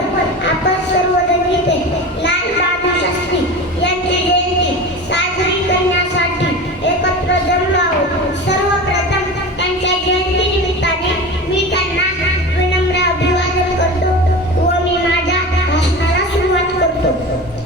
आपण सर्व येथे लाल बहादूर शास्त्री यांची करण्यासाठी एकत्र जमलो सर्वप्रथम त्यांच्या जयंती निमित्ताने मी त्यांना विनम्र अभिवादन करतो व मी माझ्या भाषणाला सुरुवात करतो.